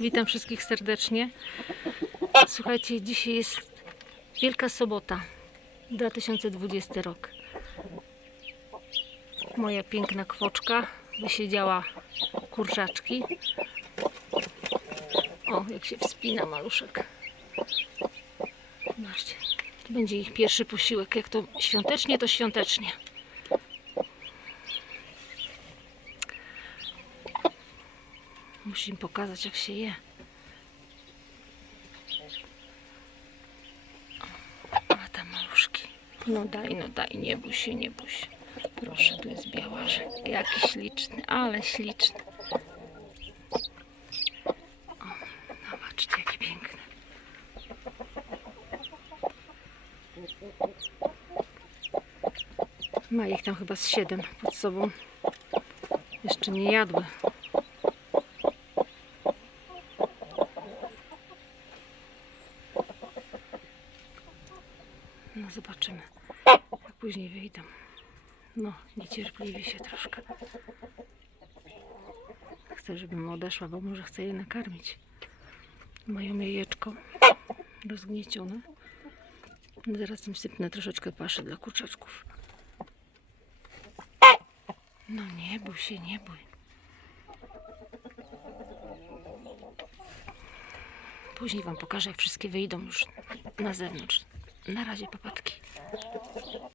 Witam wszystkich serdecznie. Słuchajcie, dzisiaj jest Wielka Sobota, 2020 rok. Moja piękna kwoczka wysiedziała kurczaczki. O, jak się wspina maluszek. Zobaczcie, to będzie ich pierwszy posiłek. Jak to świątecznie, to świątecznie. Muszę im pokazać, jak się je. A tam maluszki. No daj, no daj, nie bój się, nie bój się. Proszę, tu jest białażek. Jaki śliczny, ale śliczny. O, zobaczcie, jaki piękny. Ma ich tam chyba z siedem pod sobą. Jeszcze nie jadły. No zobaczymy, jak później wyjdą. No, niecierpliwie się troszkę. Chcę, żebym odeszła, bo może chcę je nakarmić. Mają jajeczko rozgniecione. Zaraz im sypnę troszeczkę paszy dla kurczaczków. No nie bój się, nie bój. Później Wam pokażę, jak wszystkie wyjdą już na zewnątrz. Na razie, papatki.